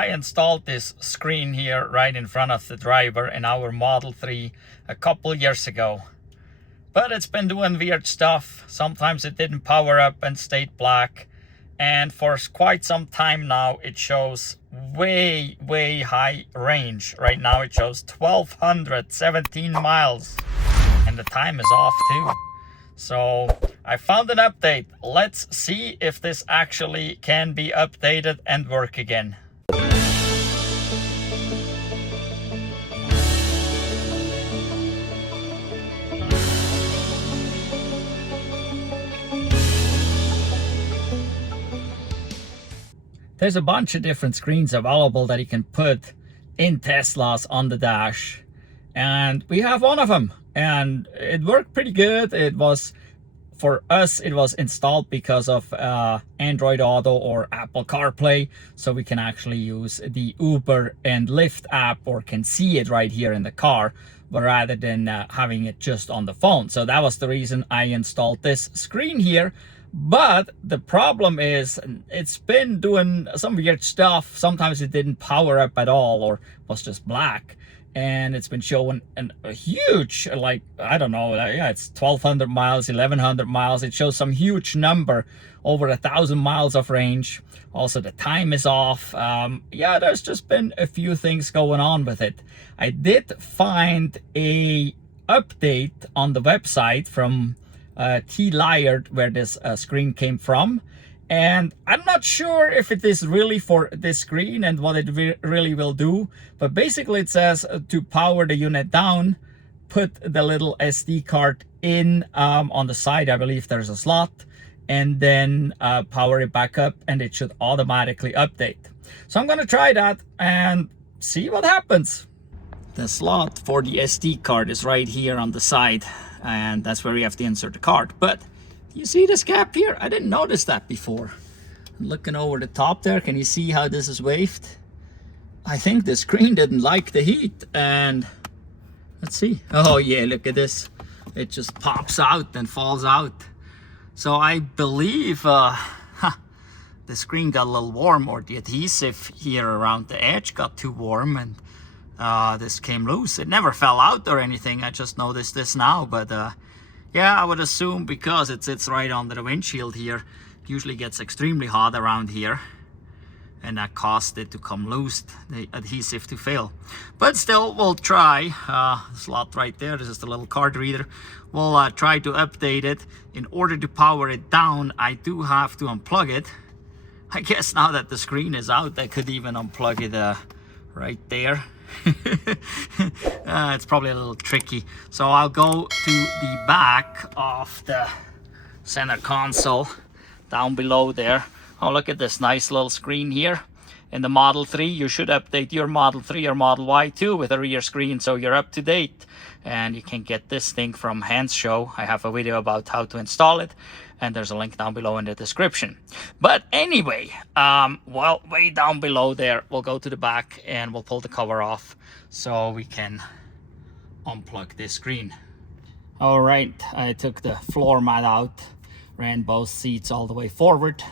I installed this screen here right in front of the driver in our Model 3 a couple years ago. But it's been doing weird stuff. Sometimes it didn't power up and stayed black. And for quite some time now, it shows way high range. Right now it shows 1,217 miles. And the time is off too. So I found an update. Let's see if this actually can be updated and work again. There's a bunch of different screens available that you can put in Teslas on the dash. And we have one of them. And it worked pretty good. It was, for us, it was installed because of Android Auto or Apple CarPlay. So we can actually use the Uber and Lyft app, or can see it right here in the car, but rather than having it just on the phone. So that was the reason I installed this screen here. But the problem is it's been doing some weird stuff. Sometimes it didn't power up at all, or was just black. And it's been showing a huge, like, I don't know, yeah, it's 1,200 miles, 1,100 miles. It shows some huge number, over 1,000 miles of range. Also, the time is off. Yeah, there's just been a few things going on with it. I did find a update on the website from T-Liard where this screen came from, and I'm not sure if it is really for this screen and what it really will do, but basically it says to power the unit down, put the little SD card in on the side. I believe there's a slot, and then power it back up, and it should automatically update. So I'm gonna try that and see what happens. The slot for the SD card is right here on the side, and that's where you have to insert the card. But you see this gap here? I didn't notice that before. I'm looking over the top there. Can you see how this is waved? I think the screen didn't like the heat, and let's see. Oh yeah, look at this. It just pops out and falls out. So I believe the screen got a little warm, or the adhesive here around the edge got too warm, and this came loose. It never fell out or anything. I just noticed this now, but yeah, I would assume because it sits right under the windshield here, it usually gets extremely hot around here, and that caused it to come loose, the adhesive to fail. But still, we'll try. Slot right there, this is the little card reader. We'll try to update it. In order to power it down, I do have to unplug it. I guess now that the screen is out, I could even unplug it right there. It's probably a little tricky, so I'll go to the back of the center console down below there. Oh, look at this nice little screen here. In the Model 3, you should update your Model 3 or Model Y too with a rear screen, so you're up to date. And you can get this thing from Hansshow. I have a video about how to install it, and there's a link down below in the description. But anyway, well, way down below there, we'll go to the back and we'll pull the cover off so we can unplug this screen. All right, I took the floor mat out, ran both seats all the way forward,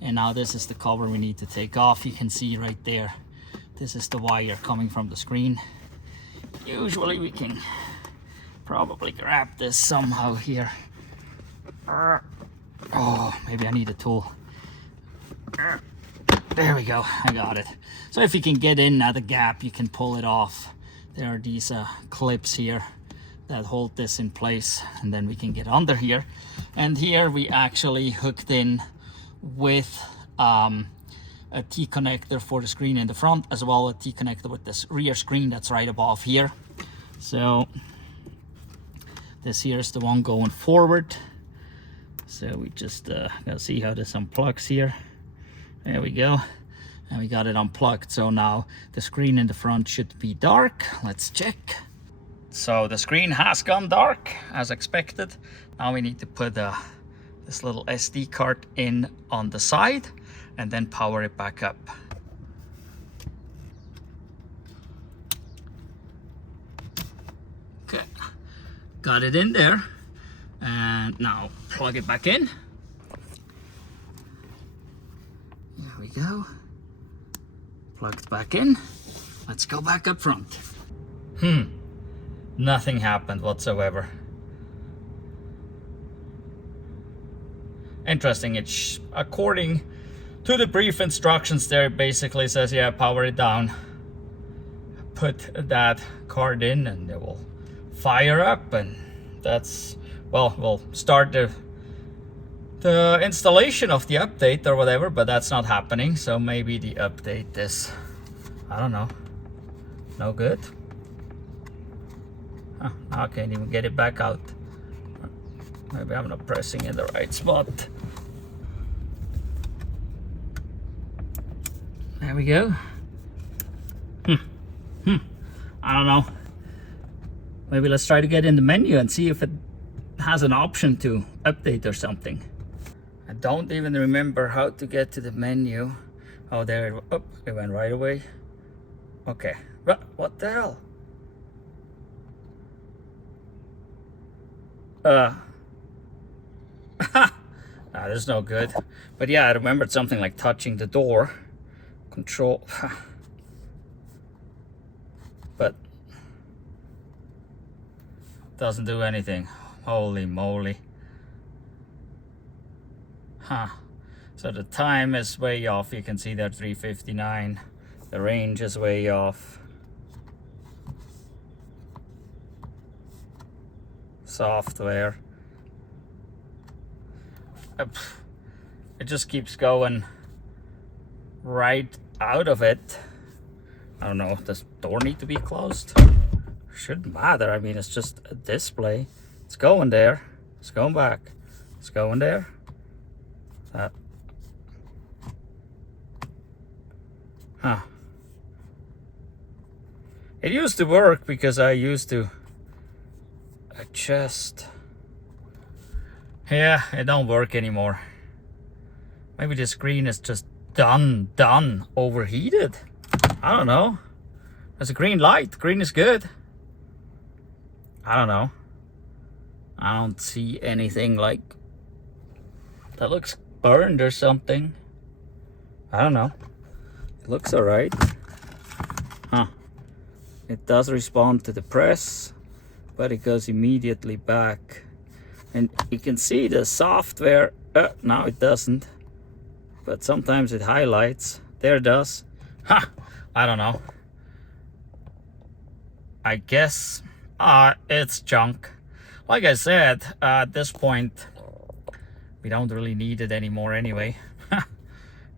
and now this is the cover we need to take off. You can see right there, this is the wire coming from the screen. Usually we can probably grab this somehow here. Oh, maybe I need a tool. There we go, I got it. So if you can get in at the gap, you can pull it off. There are these clips here that hold this in place, and then we can get under here. And here we actually hooked in with a T-connector for the screen in the front, as well as a T-connector with this rear screen that's right above here. So this here is the one going forward. So we just gotta see how this unplugs here. There we go, and we got it unplugged. So now the screen in the front should be dark. Let's check. So the screen has gone dark as expected. Now we need to put this little SD card in on the side and then power it back up. Okay, got it in there, and now plug it back in. There we go. plugged back in. Let's go back up front. Nothing happened whatsoever. Interesting. It's according to the brief instructions there, it basically says, yeah, power it down. Put that card in and it will fire up, and that's, well, we'll start the installation of the update or whatever, but that's not happening. So maybe the update is, I don't know, no good. Huh, I can't even get it back out. Maybe I'm not pressing in the right spot. There we go. I don't know. Maybe let's try to get in the menu and see if it has an option to update or something. I don't even remember how to get to the menu. Oh, there it, oh, it went right away. Okay. What the hell? Nah, this is no good. But yeah, I remembered something like touching the door. Control. But doesn't do anything. Holy moly. Huh. So the time is way off. You can see that 3:59. The range is way off. Software. It just keeps going right out of it. I don't know, does the door need to be closed? Shouldn't matter. I mean, it's just a display. It's going there. It's going back. It's going there. Huh. It used to work because I used to adjust. Yeah, it don't work anymore. Maybe the screen is just done overheated. I don't know. There's a green light. Green is good. I don't know. I don't see anything like that looks burned or something. I don't know. It looks alright. Huh. It does respond to the press, but it goes immediately back. And you can see the software. No, it doesn't. But sometimes it highlights. There it does. Ha! I don't know. I guess it's junk. Like I said, at this point, we don't really need it anymore anyway.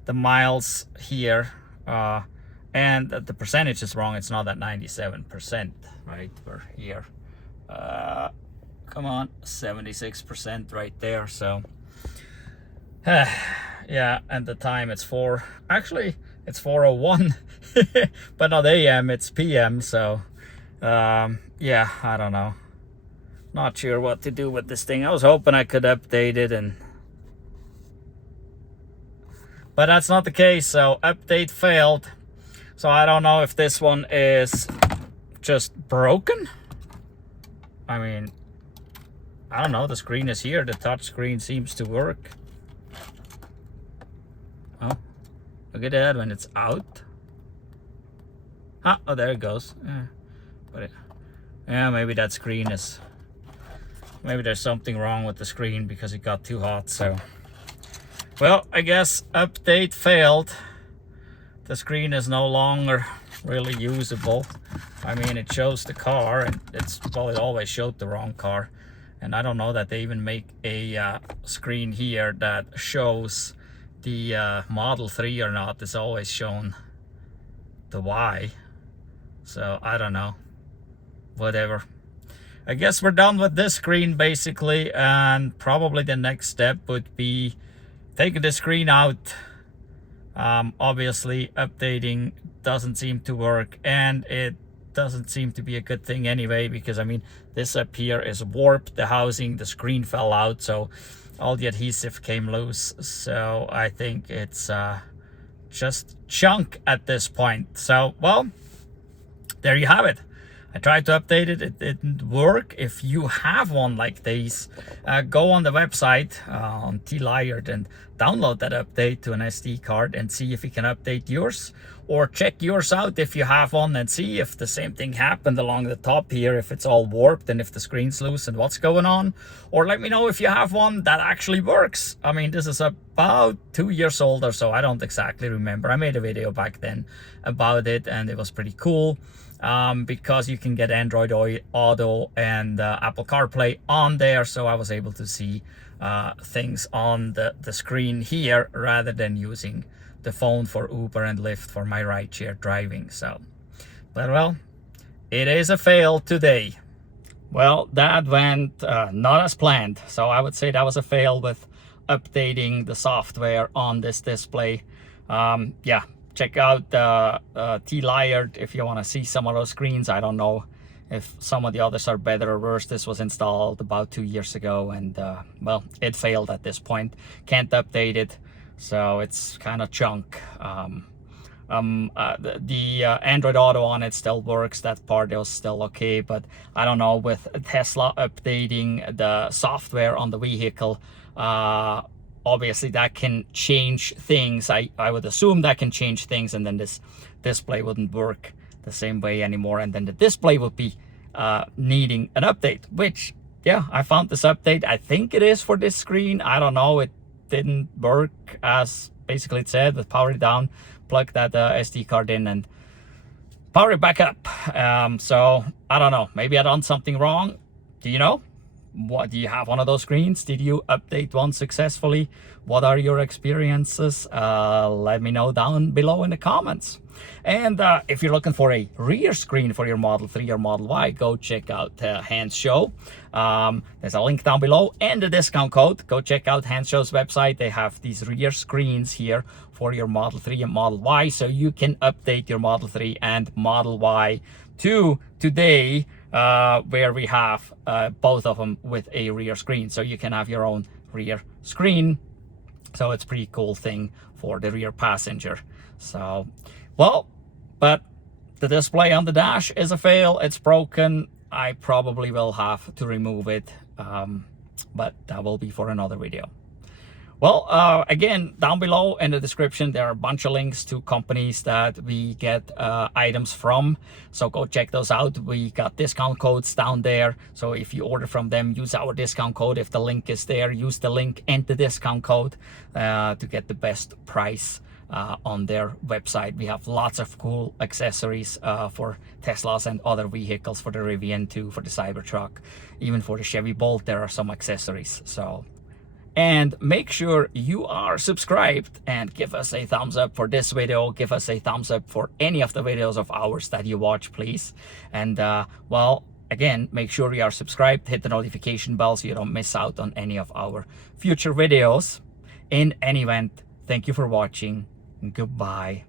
The miles here, and the percentage is wrong. It's not at 97%, right? We're here. Come on, 76% right there. So, yeah, and the time it's actually it's 4:01, but not AM, it's PM. So, yeah, I don't know. Not sure what to do with this thing. I was hoping I could update it, but that's not the case. So update failed. So I don't know if this one is just broken. I mean, I don't know. The screen is here. The touch screen seems to work. Oh, look at that when it's out. Oh, there it goes. Yeah, yeah, maybe that screen is. Maybe there's something wrong with the screen because it got too hot. So, well, I guess update failed. The screen is no longer really usable. I mean, it shows the car, and well, it always showed the wrong car. And I don't know that they even make a screen here that shows the Model 3 or not. It's always shown the Y. So I don't know. Whatever. I guess we're done with this screen basically, and probably the next step would be taking the screen out. Obviously updating doesn't seem to work, and it doesn't seem to be a good thing anyway, because I mean, this up here is warped, the housing, the screen fell out, so all the adhesive came loose. So I think it's just junk at this point. So, well, there you have it. I tried to update it, it didn't work. If you have one like these, go on the website on T-Liard and download that update to an SD card and see if you can update yours. or check yours out if you have one and see if the same thing happened along the top here, if it's all warped and if the screen's loose and what's going on. Or let me know if you have one that actually works. I mean, this is about 2 years old or so. I don't exactly remember. I made a video back then about it and it was pretty cool. Because you can get Android Auto and Apple CarPlay on there, so I was able to see things on the screen here rather than using the phone for Uber and Lyft for my rideshare driving. So, but well, it is a fail today. Well, that went not as planned, so I would say that was a fail with updating the software on this display. Yeah, check out T-Liard if you want to see some of those screens. I don't know if some of the others are better or worse. This was installed about 2 years ago and well, it failed at this point. Can't update it, so it's kind of junk. The Android Auto on it still works. That part is still okay, but I don't know, with Tesla updating the software on the vehicle, obviously that can change things. I would assume that can change things, and then this display wouldn't work the same way anymore, and then the display would be needing an update, which, yeah, I found this update. I think it is for this screen. I don't know. It didn't work as basically it said, with power it down, plug that SD card in and power it back up. So I don't know, maybe I done something wrong. Do you know? What, do you have one of those screens? Did you update one successfully? What are your experiences? Let me know down below in the comments. And if you're looking for a rear screen for your Model 3 or Model Y, go check out Hansshow. There's a link down below and a discount code. Go check out Hanshow's website. They have these rear screens here for your Model 3 and Model Y, so you can update your Model 3 and Model Y to today, where we have both of them with a rear screen, so you can have your own rear screen. So it's a pretty cool thing for the rear passenger. So, well, but the display on the dash is a fail. It's broken. I probably will have to remove it, but that will be for another video. Well, again, down below in the description, there are a bunch of links to companies that we get items from. So go check those out. We got discount codes down there. So if you order from them, use our discount code. If the link is there, use the link and the discount code to get the best price on their website. We have lots of cool accessories for Teslas and other vehicles, for the Rivian too, for the Cybertruck, even for the Chevy Bolt, there are some accessories. So, and make sure you are subscribed and give us a thumbs up for this video. Give us a thumbs up for any of the videos of ours that you watch, please. And well, again, make sure you are subscribed, hit the notification bell so you don't miss out on any of our future videos. In any event, thank you for watching. Goodbye.